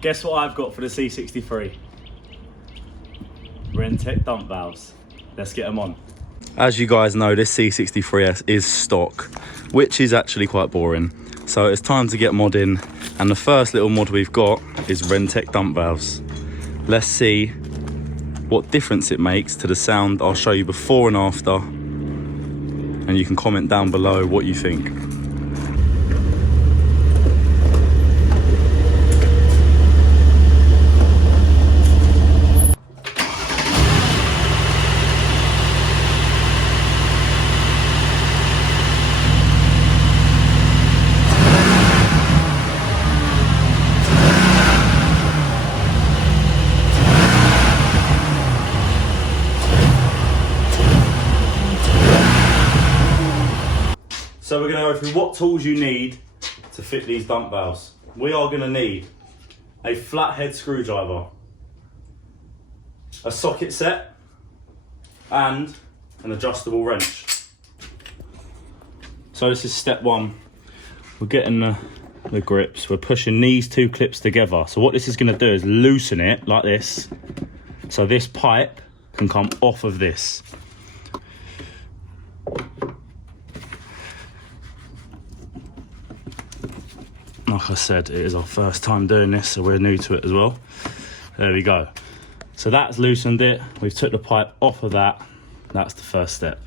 Guess what I've got for the C63? Renntech dump valves. Let's get them on. As you guys know, this C63S is stock, which is actually quite boring. So it's time to get modding, and the first little mod we've got is Renntech dump valves. Let's see what difference it makes to the sound. I'll show you before and after, and you can comment down below what you think. So we're going to go through what tools you need to fit these dump valves. We are going to need a flathead screwdriver, a socket set, and an adjustable wrench. So this is step one. We're getting the grips. We're pushing these two clips together. So what this is going to do is loosen it like this, so this pipe can come off of this. Like I said, it is our first time doing this, so we're new to it as well. There we go. So that's loosened it. We've took the pipe off of that. That's the first step.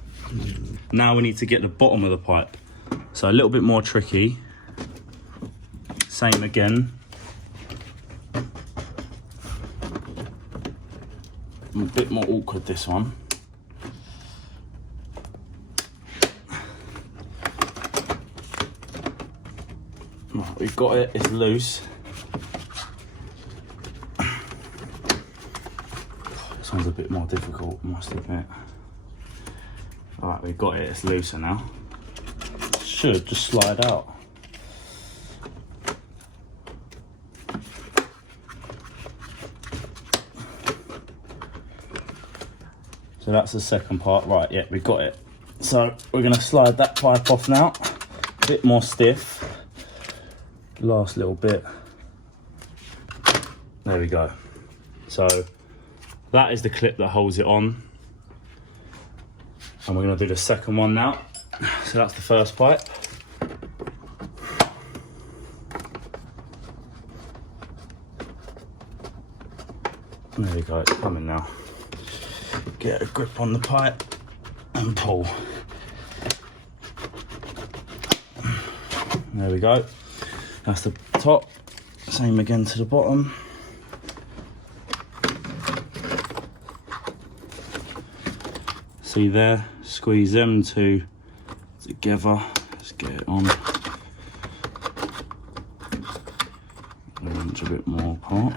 Now we need to get the bottom of the pipe. So a little bit more tricky. Same again. A bit more awkward, this one. We've got it, it's loose. This one's a bit more difficult, I must admit. Alright, we've got it, it's looser now. Should just slide out. So that's the second part. Right, yeah, we've got it. So we're going to slide that pipe off now. A bit more stiff. Last little bit. There we go. So that is the clip that holds it on, and we're going to do the second one now. So that's the first pipe. There we go, it's coming now. Get a grip on the pipe and pull. There we go. That's the top, same again to the bottom. See there, squeeze them two together. Let's get it on. Wrench a bit more apart.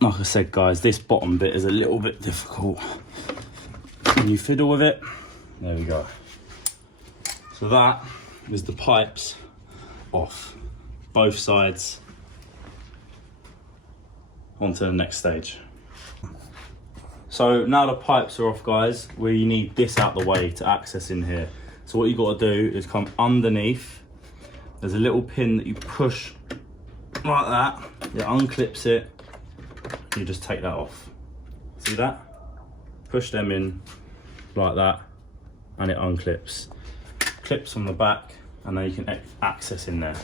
Like I said, guys, this bottom bit is a little bit difficult. When you fiddle with it, there we go. So that is the pipes off, both sides. On to the next stage. So now the pipes are off, guys, we need this out the way to access in here. So what you got to do is come underneath. There's a little pin that you push like that. It unclips it. You just take that off. See that? Push them in like that, and it unclips. Clips on the back, and then you can access in there.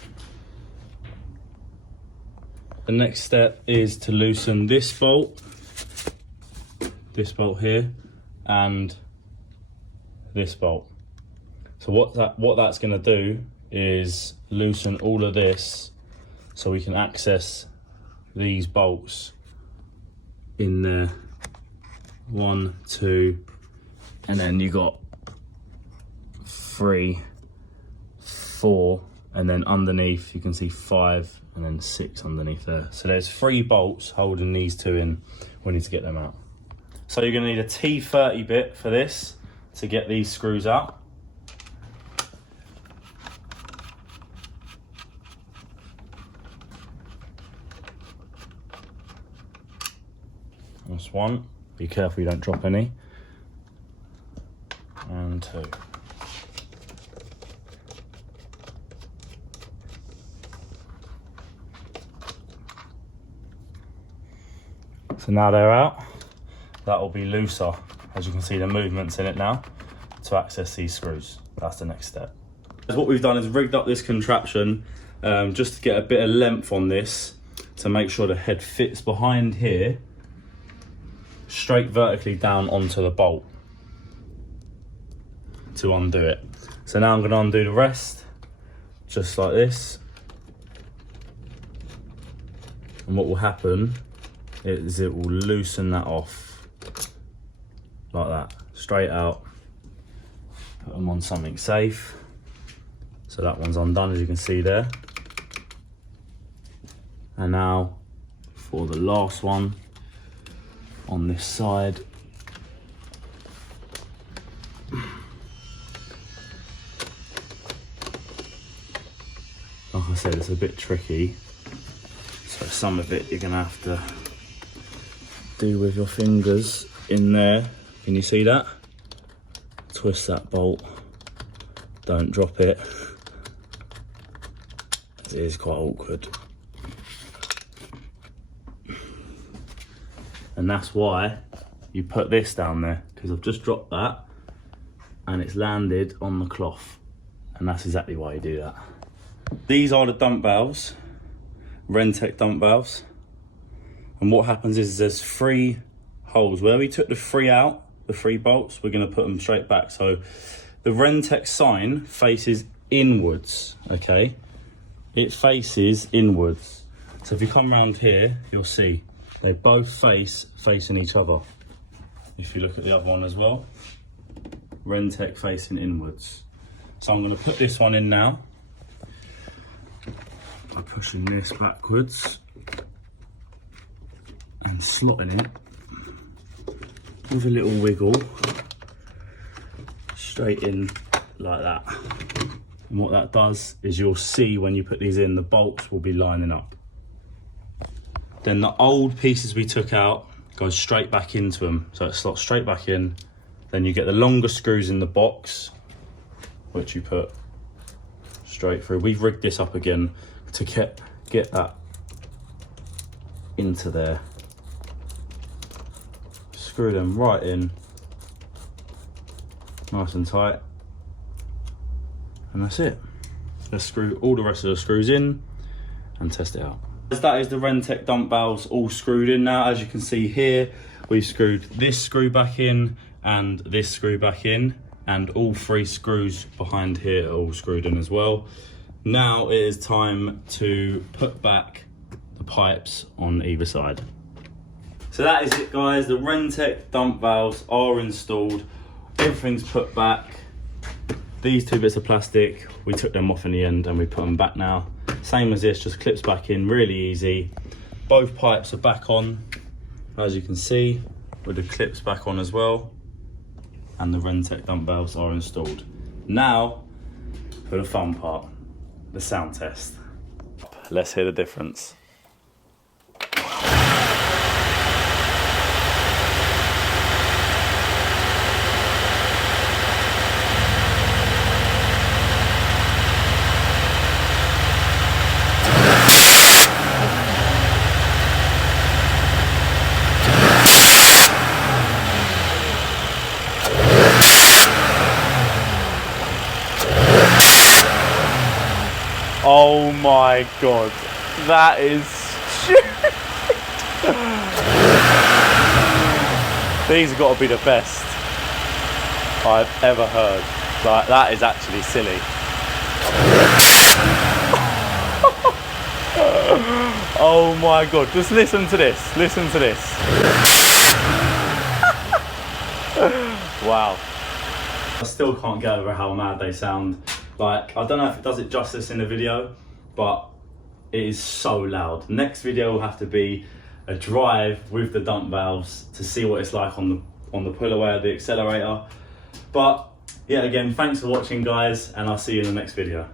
The next step is to loosen this bolt here, and this bolt. So what that's going to do is loosen all of this, so we can access these bolts in there. 1, 2, and then you got 3, 4, and then underneath you can see 5 and then 6 underneath there. So there's 3 bolts holding these two in. We need to get them out. So you're going to need a T30 bit for this to get these screws out. That's 1. Be careful you don't drop any. And 2. So now they're out, that will be looser. As you can see, the movements in it now to access these screws. That's the next step. What we've done is rigged up this contraption just to get a bit of length on this to make sure the head fits behind here, straight vertically down onto the bolt to undo it. So now I'm going to undo the rest, just like this. And what will happen is it will loosen that off, like that, straight out. Put them on something safe. So that one's undone, as you can see there. And now for the last one on this side. Like I said, it's a bit tricky. So some of it you're gonna have to do with your fingers in there. Can you see that? Twist that bolt, don't drop it. It is quite awkward. And that's why you put this down there, because I've just dropped that and it's landed on the cloth. And that's exactly why you do that. These are the dump valves, Renntech dump valves. And what happens is there's 3 holes. Where we took the 3 out, the 3 bolts, we're gonna put them straight back. So the Renntech sign faces inwards, okay? It faces inwards. So if you come around here, you'll see they both facing each other. If you look at the other one as well, Renntech facing inwards. So I'm gonna put this one in now by pushing this backwards and slotting it with a little wiggle straight in like that. And what that does is you'll see when you put these in, the bolts will be lining up. Then the old pieces we took out go straight back into them. So it slots straight back in. Then you get the longer screws in the box, which you put straight through. We've rigged this up again to get that into there. Screw them right in, nice and tight. And that's it. Let's screw all the rest of the screws in and test it out. That is the Renntech dump valves all screwed in now. As you can see here, we've screwed this screw back in and this screw back in, and all 3 screws behind here are all screwed in as well. Now it is time to put back the pipes on either side. So that is it, guys. The Renntech dump valves are installed. Everything's put back. These 2 bits of plastic, we took them off in the end and we put them back now. Same as this, just clips back in, really easy. Both pipes are back on, as you can see, with the clips back on as well. And the Renntech dump valves are installed. Now, for the fun part, the sound test. Let's hear the difference. Oh my God, that is stupid. These have got to be the best I've ever heard. Like, that is actually silly. Oh my God, just listen to this, listen to this. Wow. I still can't get over how mad they sound. Like, I don't know if it does it justice in the video, but it is so loud. Next video will have to be a drive with the dump valves to see what it's like on the pull away of the accelerator. But yeah, again, thanks for watching, guys, and I'll see you in the next video.